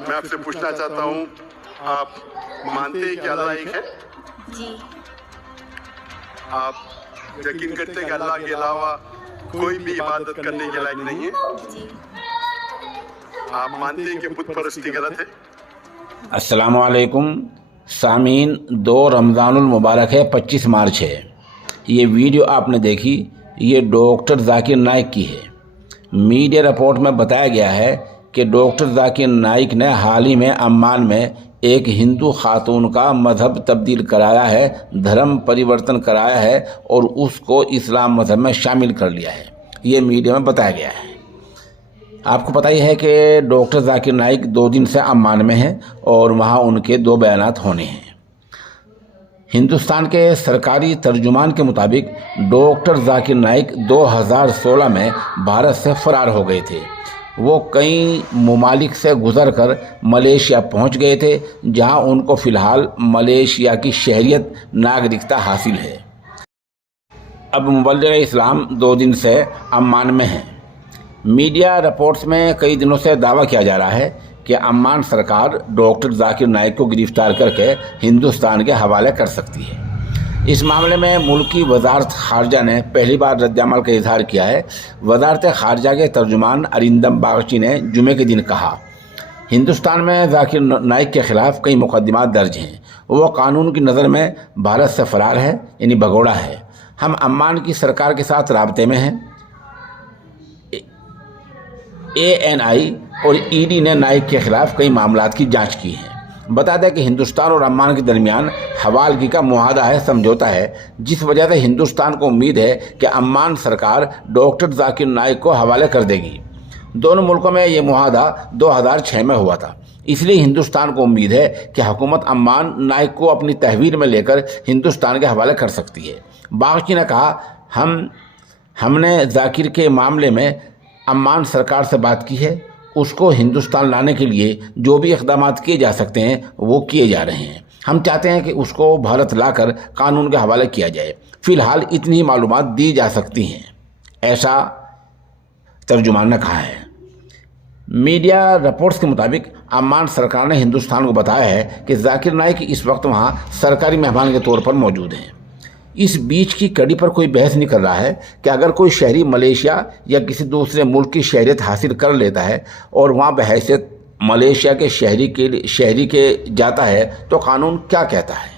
मैं आपसे पूछना चाहता हूँ, आप मानते हैं कि अल्लाह एक है? जी। आप यकीन करते हैं कि अल्लाह के अलावा कोई भी इबादत करने के लायक नहीं है? जी। आप मानते हैं कि बुत परस्ती गलत है? अस्सलामु अलैकुम सामीन। 2 रमज़ानुल मुबारक है, 25 मार्च है। ये वीडियो आपने देखी, ये डॉक्टर जाकिर नाइक की है। मीडिया रिपोर्ट में बताया गया है कि डॉक्टर जाकिर नाइक ने हाल ही में अम्मान में एक हिंदू खातून का मज़हब तब्दील कराया है, धर्म परिवर्तन कराया है और उसको इस्लाम मज़हब में शामिल कर लिया है। ये मीडिया में बताया गया है। आपको पता ही है कि डॉक्टर जाकिर नाइक 2 दिन से अम्मान में हैं और वहाँ उनके 2 बयानात होने हैं। हिंदुस्तान के सरकारी तर्जुमान के मुताबिक डॉक्टर जाकिर नाइक 2016 में भारत से फ़रार हो गए थे। वो कई ममालिक से गुज़रकर मलेशिया पहुंच गए थे, जहां उनको फ़िलहाल मलेशिया की शहरियत नागरिकता हासिल है। अब मुबल्लिग़ इस्लाम 2 दिन से अम्मान में हैं। मीडिया रिपोर्ट्स में कई दिनों से दावा किया जा रहा है कि अम्मान सरकार डॉक्टर जाकिर नाइक को गिरफ्तार करके हिंदुस्तान के हवाले कर सकती है। इस मामले में मुल्की वजारत खारजा ने पहली बार रद्द-ए-अमल का इजहार किया है। वजारत खारजा के तर्जुमान अरिंदम बागची ने जुमे के दिन कहा, हिंदुस्तान में जाकिर नाइक के ख़िलाफ़ कई मुकदमात दर्ज हैं। वो कानून की नज़र में भारत से फ़रार है, यानी भगोड़ा है। हम अम्मान की सरकार के साथ राब्ते में हैं। ANI और ED ने नाइक के ख़िलाफ़ कई मामलात की जांच की है। बता दें कि हिंदुस्तान और अम्मान के दरमियान हवालगी का मुआहदा है, समझौता है, जिस वजह से हिंदुस्तान को उम्मीद है कि अम्मान सरकार डॉक्टर जाकिर नाइक को हवाले कर देगी। दोनों मुल्कों में ये मुआहदा 2006 में हुआ था। इसलिए हिंदुस्तान को उम्मीद है कि हुकूमत अम्मान नाइक को अपनी तहवील में लेकर हिंदुस्तान के हवाले कर सकती है। बागची ने कहा, हमने जाकिर के मामले में अम्मान सरकार से बात की है। उसको हिंदुस्तान लाने के लिए जो भी इक़दाम किए जा सकते हैं वो किए जा रहे हैं। हम चाहते हैं कि उसको भारत लाकर कानून के हवाले किया जाए। फ़िलहाल इतनी ही मालूमात दी जा सकती हैं, ऐसा तर्जुमान ने कहा है। मीडिया रिपोर्ट्स के मुताबिक अम्मान सरकार ने हिंदुस्तान को बताया है कि जाकिर नाइक इस वक्त वहाँ सरकारी मेहमान के तौर पर मौजूद हैं। इस बीच की कड़ी पर कोई बहस नहीं कर रहा है कि अगर कोई शहरी मलेशिया या किसी दूसरे मुल्क की शहरियत हासिल कर लेता है और वहाँ बहैसियत मलेशिया के शहरी के जाता है तो कानून क्या कहता है।